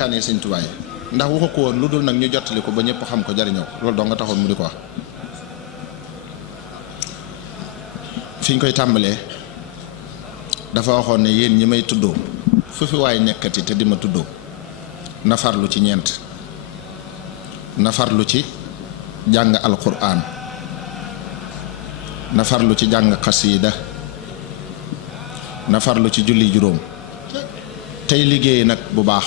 dénkaane Sëñ Tuubaa ndax waxu ko woon lu dul nag ñu jottali ko ba ñëpp xam ko jariñoo ko loolu doo nga taxoon mu di ko wax. fi ñu koy tàmbalee dafa waxoon ne yéen ñi may tuddoo fu fi waay nekkati te di ma tuddoo na farlu ci ñeent na farlu ci jàng alquran na farlu ci jàng xasiida na farlu ci julli juróom tey liggéey nag bu baax.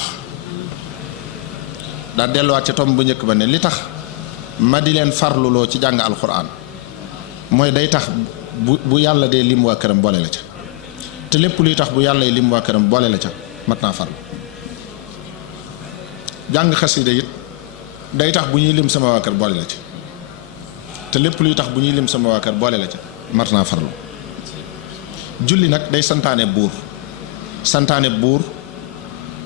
daa delluwaat ca tomb bu njëkk ba ne li tax ma di leen farluloo ci jàng alquran mooy day tax bu yàlla dee lim waa këram boole la ca te lépp luy tax bu yàlla lim waa këram boole la ca mat naa farlu. jàng xasiida it day tax bu ñuy lim sama waa kër boole la ca te lépp luy tax bu ñuy lim sama waa kër boole la ca mat naa farlu. julli nag day santaane buur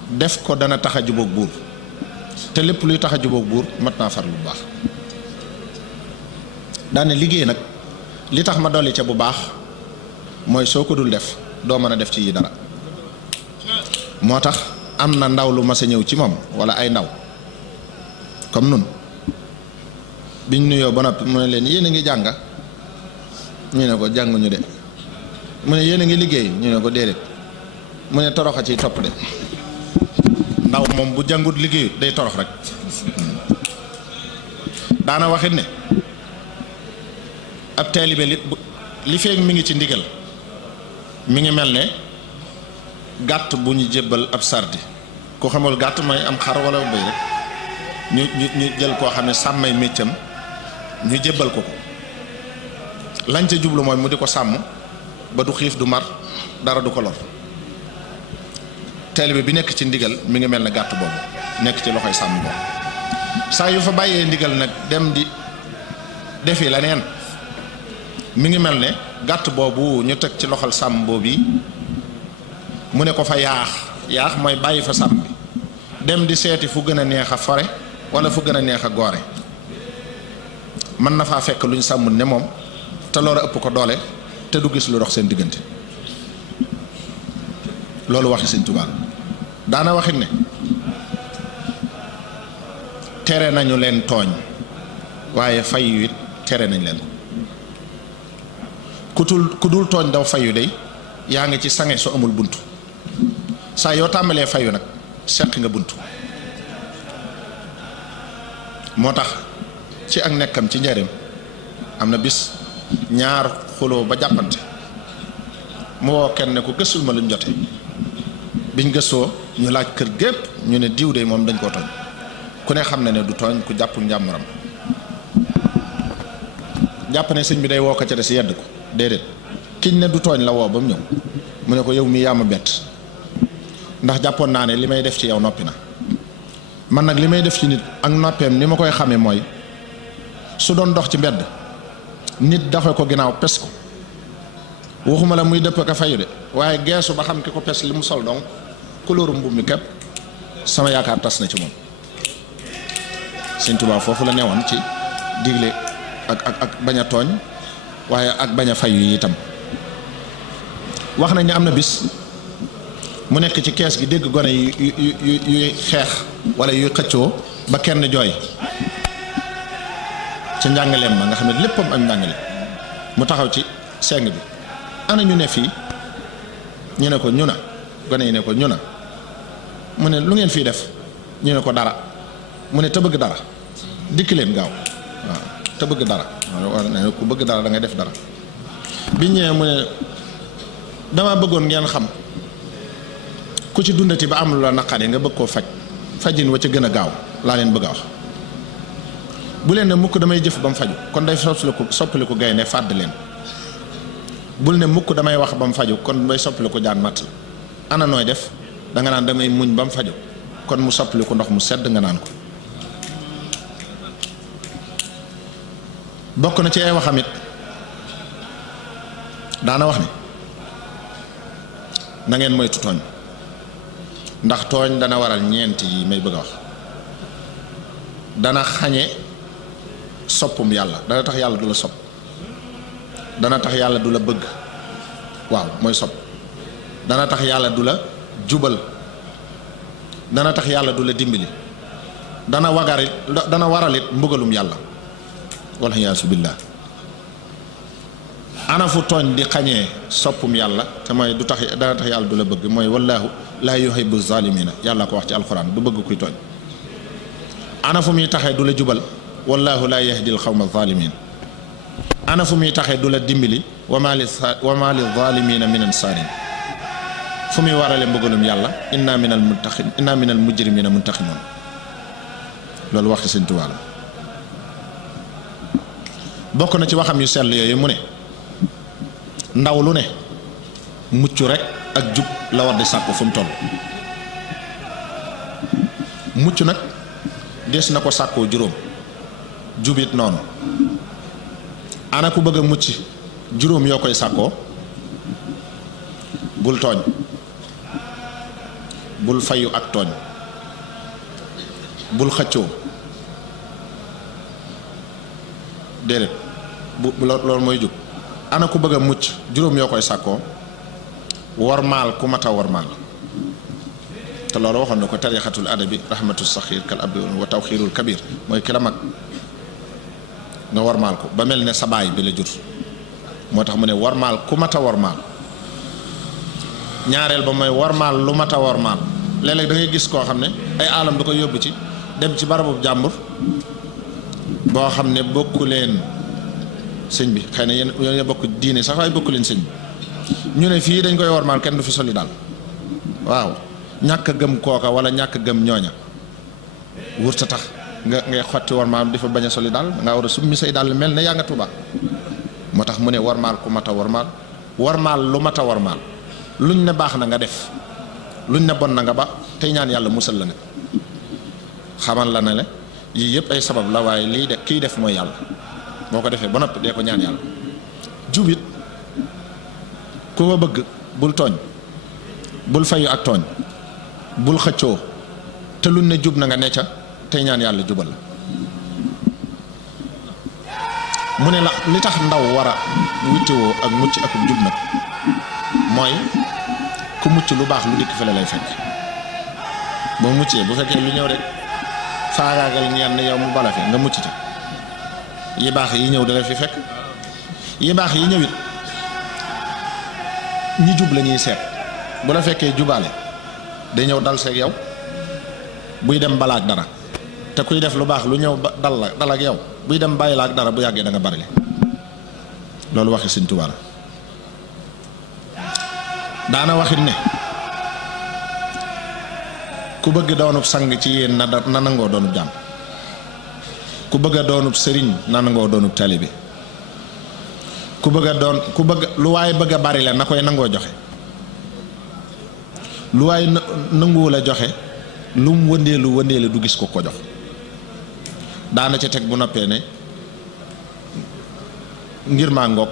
def ko dana tax a jubóog buur te lépp luy tax a jubóog buur mat naa farlu bu baax. daane liggéey nag li tax ma dolli ca bu baax mooy soo ko dul def doo mën a def ci yi dara. moo tax am na ndaw lu mas a ñëw ci moom wala ay ndaw comme nun biñ nuyoo ba noppi mu ne leen yéen a ngi jàng ñu ne ko jànguñu de. mu ne yéen a ngi liggéey ñu ne ko déedéet. mu ne toroxa ciy topp de. ndaw moom bu jàngut liggéeyu day torox rek. daana waxit ne ab taalibe li feeg mi ngi ci ndigal mi ngi mel ne gàtt bu ñu jébbal ab sardi ku xamul gàtt mooy am xar wala bëy rek ñu jël koo xam ne sàmmay méccam ñu jébbal ko lañ ca jublu mooy mu di ko sàmm ba du xiif du mar dara du ko lor. taalibe bi nekk ci ndigal mi ngi mel ne gàtt boobu nekk ci loxoy sàmm boobu saa yu fa bàyyee ndigal nag dem di defi la neen mi ngi mel ne gàtt boobu ñu teg ci loxol sàmm boobu yi mu ne ko fa yaax mooy bàyyi fa sàmm bi dem di seeti fu gën a neex a fore wala fu gën a neex a goore mën na faa fekk luñ sàmmul ne moom te loola ëpp ko doole te du gis lu dox seen diggante. loolu waxi Sëñ Tuubaa daana waxit ne tere nañu leen tooñ waaye fayu it tere nañ leen ku dul tooñ daw fayu day yaa ngi ci sange su amul bunt saa yoo tàmbalee fayu nag seq nga bunt. moo tax ci ak nekkam ci njaareem am na bis ñaar xuloo ba jàppante mu woo kenn ne ko gëstul ma luñ jote biñ gëstoo ñu laaj kër gépp ñu ne diw de moom dañ koo tooñ ku ne xam na ne du tooñ ku jàpp njàmbaram jàpp ne sëñ bi day woo ko ca des yedd ko déedéet kiñ ne du tooñ la woo ba mu ñëw mu ne ko yow mi yaa ma bett ndax jàppoon naa ne li may def ci yow noppi na man nag li may def ci nit ak noppeem ni ma koy xamee mooy su doon dox ci mbedd nit dafa ko ginnaaw pes ko waxuma la muy dëpp ka fayu de waaye geesu ba xam ki ko pes li mu sol donc couleur mbubb mi képp sama yaakaar tas na ci moom. Sëñ Tuubaa foofu la newoon ci digle ak bañ a tooñ waaye ak bañ a fayu yi itam. wax nañ ne am na bis mu nekk ci kees gi dégg gone yuy xeex wala yuy xëccoo ba kenn jooy ca njàngaleem ma nga xam ne léppam ak njàngale mu taxaw ci seng bi ana ñu ne fii ñu ne ko ñu na gone yi ne ko ñu na mu ne lu ngeen fii def ñu ne ko dara mu ne te bëgg dara dikk leen gaaw waaw te bëgg dara waaw ku bëgg dara da ngay def dara bi ñëwee mu ne dama bëggoon ngeen xam ku ci dundati ba am lu la naqari nga bëgg koo fajin wa ca gën a gaaw laa leen bëgg a wax bu leen ne mukk damay jëf ba mu faju kon day soppaliku gaynde fàdd leen bul ne mukk damay wax ba mu faju kon bay soppaliku jaan matt la ana nooy def danga naan damay muñ ba mu faju kon mu soppaliku ndox mu sedd nga naan ko bokk na ci ay waxamit daana wax ni na ngeen moytu tooñ ndax tooñ dana waral ñeent yi may bëgg a wax dana xañe soppum yàlla dana tax yàlla du la sopp dana tax yàlla du la bëgg waaw mooy sopp dana tax yàlla du la jubal dana tax yàlla du la dimbali dana waralit mbugalum yàlla wal iyaasu billah. ana fu tooñ di xañee soppum yàlla te mooy du tax dana tax yàlla du la bëgg mooy wallaahu laa yuhibbu zaalimiina yàlla ko wax ci alxuraan du bëgg kuy tooñ. ana fu muy taxee du la jubal wallaahu laa yahdil xawma zaalimiin. ana fu muy taxee du la dimbali wa maa li zaalimiina min ansaarin fu muy warale mbugalum yàlla inna minal mujrimiina muntaqimuun. loolu waxi Sëñ Tuubaa la. bokk na ci waxam yu sell yooyu mu ne ndaw lu ne mucc rek ak jub la war di sàkku fu mu toll. mucc nag des na ko sàkkoo juróom jubit noonu. ana ku bëgg a mucc juróom yoo koy sàkkoo bul tooñ bul fayu ak tooñ bul xëccoo déedéet loolu mooy jub. ana ku bëgg a mucc juróom yoo koy sàkkoo warmaal ku mata warmaal te loolu waxoon na ko tarixatul adabi rahmatu saxiir kal abi wa tawxiirul kabir mooy ki la mag nga warmaal ko ba mel ne sa baay bi la jur. moo tax mu ne warmaal ku mata warmaal. ñaareel ba mooy warmaal lu mata warmaal. léeg-léeg da ngay gis koo xam ne ay aalam da koy yóbbu ci dem ci barabu jàmbur boo xam ne bokku leen sëñ bi xëy na yéen bokk diine sax waaye bokku leen sëñ bi ñu ne fii dañ koy warmaal kenn du fi soli daal waaw ñàkk a gëm kooka wala ñàkk a gëm ñooña wurta tax nga ngay xotti warmaal di fa bañ a soli daal nga war a summi say daal mel ne yaa nga Tuuba. moo tax mu ne warmaal ku mata warmaal warmaal lu mata warmaal luñ ne baax na nga def luñ ne bon na nga ba tey ñaan yàlla musal la ne xamal la ne le yii yëpp ay sabab la waaye lii de kiy def mooy yàlla boo ko defee ba noppi dee ko ñaan yàlla. jubit ku ko bëgg bul tooñ bul fayu ak tooñ bul xëccoo te luñ ne jub na nga ne ca tey ñaan yàlla jubal la. mu ne la li tax ndaw war a wittewoo ak mucc ak jub nag mooy ku mucc lu baax lu dikk fële lay fekk boo muccee bu fekkee lu ñëw rek faagaagal ñenn yow mu bala fi nga mucc ca yi baax yi ñëw dala fi fekk yi baax yi ñëwit ñi jub la ñuy seet bu la fekkee jubaale day ñëw dal seeg yow buy dem balaak dara te kuy def lu baax lu ñëw dal ak yow buy dem bàyyi la ak dara bu yàggee da nga bari loolu waxi Sëñ Tuubaa la. daana waxit ne ku bëgg doonub sang ci yéen na nangoo doonub jàmm ku bëgg a doonub sëriñ na nangoo doonub taalibe ku bëgg lu waaye bëgg a bari la na koy nangoo joxe lu waaye nanguwul a joxe lu mu wëndeelu du gis ko jox. daana ca teg bu noppee ne ngir maa ngoog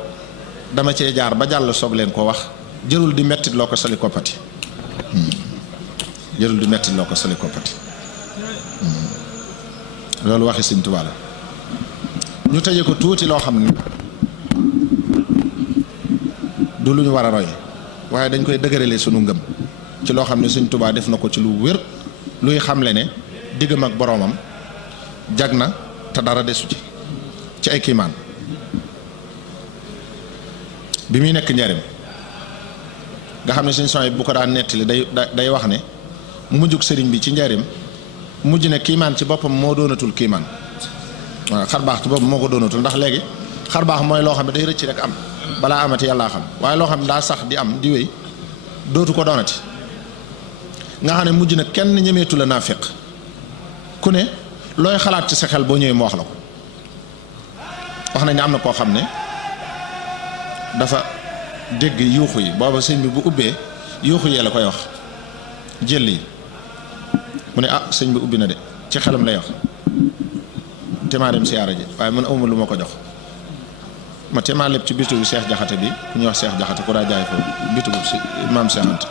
dama cee jaar ba jàll soog leen ko wax jërul di mettit loo ko sali koppati jërul di mettit loo ko sali koppati loolu waxi Sëñ Tuubaa la. ñu tëje ko tuuti loo xam ne du lu ñu war a roy waaye dañ koy dëgërale sunu ngëm ci loo xam ne Sëñ Tuubaa def na ko ci lu wér luy xamle ne diggam ak boroomam jag na te dara desu ci ay kiimaan. bi muy nekk Njaaréem nga xam ne Sëñ Suhaybu bu ko daan nettali day wax ne mujjug sëriñ bi ci Njaaréem mujj ne kiimaan ci boppam moo doonatul kiimaan waaw xar baax ci boppam moo ko doonatul ndax léegi xar baax mooy loo xam ne day rëcc rek am balaa amati yàllaa xam waaye loo xam ne daa sax di am di wéy dootu ko doonati nga xam ne mujj na kenn ñemeetu la naafiq ku ne looy xalaat ci sa xel boo ñëwee mu wax la ko. wax nañ ne am na koo xam ne dafa dégg yuuxu yi booba sëñ bi bu ubbee yuuxu yee la koy wax jël yi mu ne sëñ bi ubbi na de ci xelam lay wax te maa dem siyaara ji waaye man awma lu ma ko jox ma te maa lépp ci bitu bu Seex Jaxate bi ku ñuy wax Seex Jaxate ku daa jaay foofu bitu bu si maam Seex Anta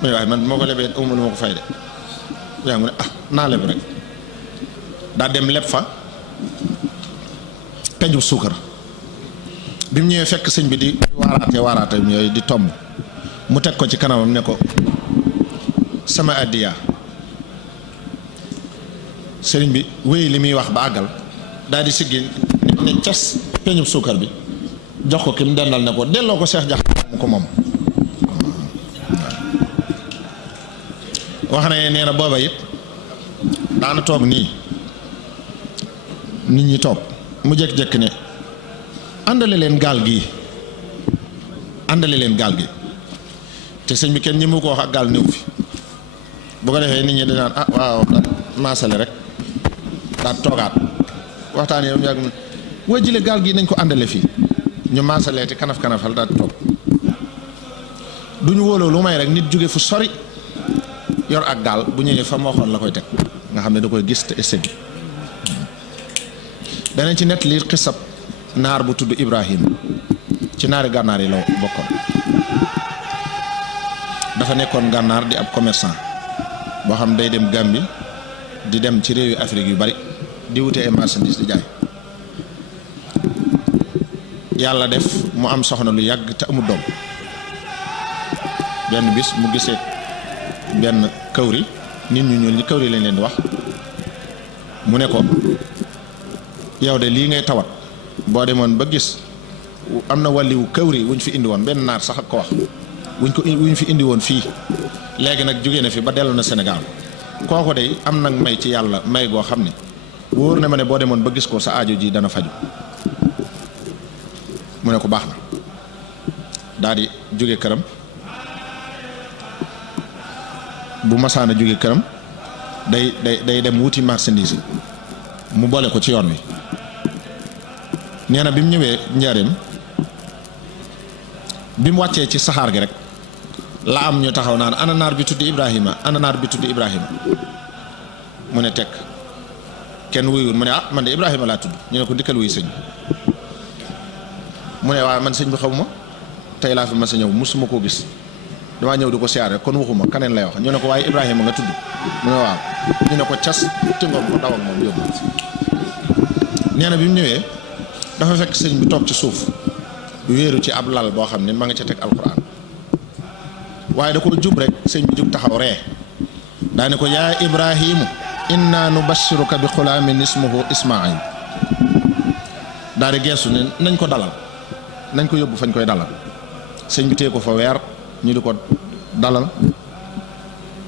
mu ne waaye man moo ko lebee awma lu ma ko fay de yaa mu ne naa leb rek daa dem leb fa peñu suukar bi mu ñëwee fekk sëñ bi di waaraate yooyu di tomb mu teg ko ci kanamam ne ko sama addiya sëriñ bi wéy li muy wax ba àggal daal di siggi ne cas peñub suukar bi jox ko ki mu dendal ne ko delloo ko Cheikh Jaxate mu ko moom wax na nee na booba it daana toog nii nit ñi toog mu jékki-jékki ne àndale leen gaal gi te sëñ bi kenn ñi mu ko wax ak gaal néew fi bu ko defee nit ñi danaan ah waaw maasale rek daal toogaat waxtaan yow yàgg waa jële gaal gi nañ ko àndale fii ñu maasalee te kanaf-kanafal daal toog du ñu wóoloo lu may rek nit jóge fu sori yor ak gaal bu ñëwee fa moo xoon la koy teg nga xam ne da koy gis te essai bi danañ ci nett li xisab naar bu tudd Ibrahima ci naari gànnaar yi la bokkoon dafa nekkoon gànnaar di ab commerçant boo xam day dem Gambie di dem ci réewi Afrique yu bari di wute ay marchandises di jaay yàlla def mu am soxna lu yàgg te amul doom benn bis mu gisee benn kawri nit ñu ñuul ñi kawri lañ leen di wax mu ne ko yow de lii ngay tawat boo demoon ba gis am na wàlliwu kawri wuñ fi indi woon benn naar sax ak ko wax wuñ fi indi woon fii léegi nag jóge na fi ba dellu na Sénégal kooku de am nag may ci yàlla may goo xam ne wóor na ma ne boo demoon ba gis ko sa aajo ji dana faju mu ne ko baax na daal di jóge këram bu masaana jóge këram day dem wuti marchandise mu boole ko ci yoon wi nee na bi mu ñëwee njaareem bi mu wàccee ci saxaar gi rek la am ñu taxaw naan ana naar bi tudd Ibrahima ana naar bi tudd Ibrahima mu ne tekk kenn wuyul mu ne ah man de Ibrahima laa tudd ñu ne ko dikkal wuy sëñ mu ne waaye man sëñ bi xamuma tey laa fi ma sa ñëw musuma koo gis damaa ñëw di ko siyaare kon waxuma kaneen lay wax ñu ne ko waaye Ibrahima nga tudd mu ne waaw ñu ne ko cas tëngoom ko daw ak moom yóbbu nee na bi mu ñëwee dafa fekk sëñ bi toog ci suuf wéeru ci ab lal boo xam ne ma nga ca teg alquran waaye da ko jub rek sëñ bi jub taxaw ree daane ko yaa Ibrahimu inna nubashiruka bi xulaamin ismuhu Ismaayil daal di geesu ne nañ ko dalal nañ ko yóbbu fañ koy dalal sëñ bi tee ko fa weer ñu di ko dalal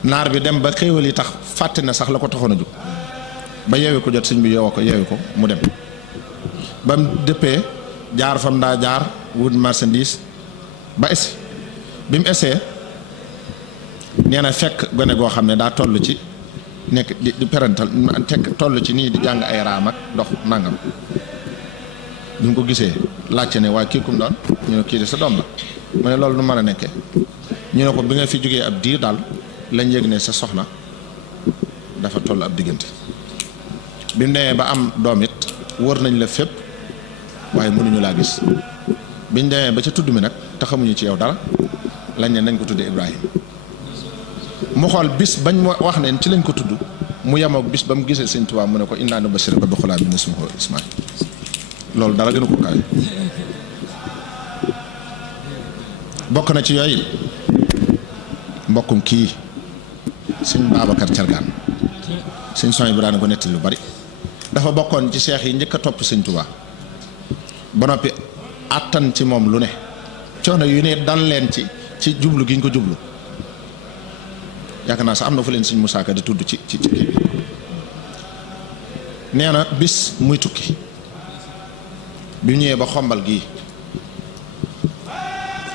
naar bi dem ba xéewal yi tax fàtte na sax la ko taxoon a jóg ba yeewi ko jot sëñ bi yeewa ko yeewi ko mu dem ba mu dëppee jaar fam daa jaar wut marchandise ba esi bi mu esee nee na fekk gone goo xam ne daa toll ci nekk di perantal tekk toll ci nii di jàng ay raam ak dox nangam bi mu ko gisee laajte ne waaye kii kum doon ñu ne kii de sa doom la mu ne loolu nu mën a nekkee ñu ne ko bi nga fi jógee ab diir daal lañ yëg ne sa soxna dafa toll ab diggante bi mu demee ba am doom it wër nañ la fépp waaye mënuñu laa gis biñ demee ba ca tudd mi nag te xamuñu ci yow dara lañ ne nañ ko tuddee Ibrahima mu xool bis bañ wax ne ci lañ ko tudd mu yemook bis ba mu gisee Sëñ Tuubaa mu ne ko innaa nubashiruka bi xulaamin ismuhu Ismaayil loolu dara gënu ko kaay bokk na ci yooyu mbokkum kii sëñ Babacar Cargaan sëñ Soñ bi daan ko netti lu bari dafa bokkoon ci seex yi njëkk a topp Sëñ Tuubaa ba noppi àttan ci moom lu ne coono yu ne dal leen ci jublu gi ñu ko jublu yaakaar naa sax am na fu leen sëñ Musaa Ka di tudd ci kii bi nee na bis muy tukki bi ñëwee ba xombal gii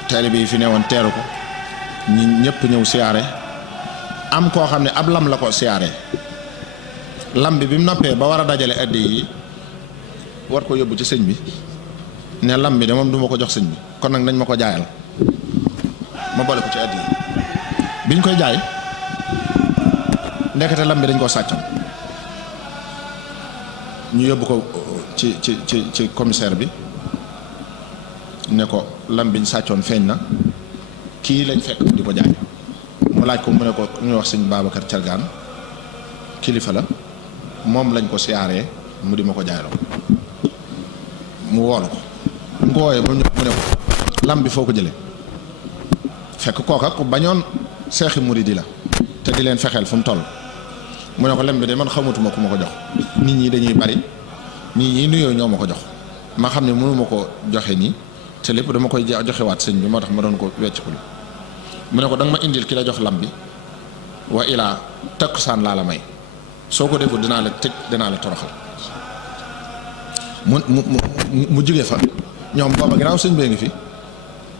taalibe yi fi newoon teeru ko ñi ñëpp ñëw siyaare am koo xam ne ab lam la ko siyaare lam bi mu noppee ba war a dajale addi yi war ko yóbbu ci sëñ bi ne lam bi de moom du ma ko jox sëñ bi kon nag nañ ma ko jaayal ma boole ko ci addi yi biñ koy jaay ndekete lam bi dañ koo sàccoon ñu yóbbu ko ci commissaire bi ne ko lam biñ sàccoon feeñ na kii lañ fekk di ko jaay mu laaj ko mu ne ko ñuy wax sëñ Babacar Cargaan kilifa la moom lañ ko siyaaree mu di ma ko jaayloo mu woolu ko mu ko wooyee ba mu ne ko lam bi foo ko jële fekk kooka ku bañoon seexi muridi la te di leen fexeel fu mu toll mu ne ko lem bi de man xamatuma ku ma ko jox nit ñi dañuy bari nit ñi nuyoo ñoo ma ko jox ma xam ne mënuma ko joxe nii te lépp dama koy joxewaat sëñ bi moo tax ma doon ko weccikul mu ne ko danga ma indil ki la jox lam bi wa ilaa takkusaan laa la may soo ko deful dinaa la tëj dinaa la toroxal mu jóge fa ñoom booba ginnaaw sëñ bee ngi fi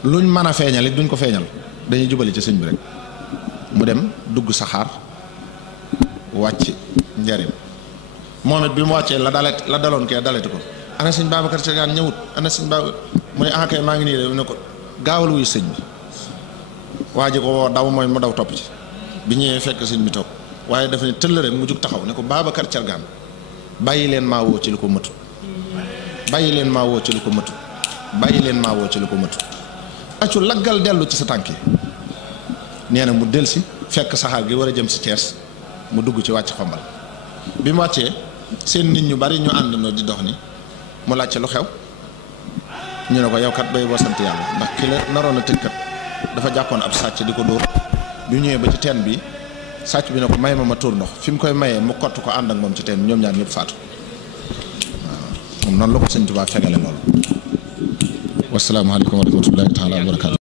luñ mën a feeñal it duñ ko feeñal dañuy jubali ci sëñ bi rek mu dem dugg saxaar wàcc njariñ moom it bi mu wàccee la daloon kee dalati ko ana sëñ Babacar Thiergane ñëwut ana sëñ Babacar mu ne kay maa ngi nii de ne ko gaawal wuy sëñ bi waa ji ko woo daw mooy mu daw topp ci bi ñëwee fekk sëñ bi toog waaye dafa ne tëll rek mu jug taxaw ne ko Babacar Thiergane bàyyi leen maa woo ci lu ko mëtu bàyyi leen maa woo ci lu ko mëtu bàyyi leen maa woo ci lu ko mëtu accu laggal dellu ci sa tànk yi nee na mu del si fekk saxaar gi war a jëm si Thiès mu dugg ci wàcc xombal bi mu wàccee seen nit ñu bari ñu àndandoo di dox ni mu laajte lu xew ñu ne ko yow kat bay boo sant yàlla ndax ki la naroon a tëj kat dafa jàppoon ab sàcc di ko dóor bi ñëwee ba ci teen bi sàcc bi ne ko may ma tuur ndox fi mu koy mayee mu kott ko ànd ak moom ci teen ñoom ñaar ñëpp faatu waaw moom noonu la ko sëñ Tuubaa fegale loolu wasalaamaaleykum wa rahmatullahi taala wa barakaatu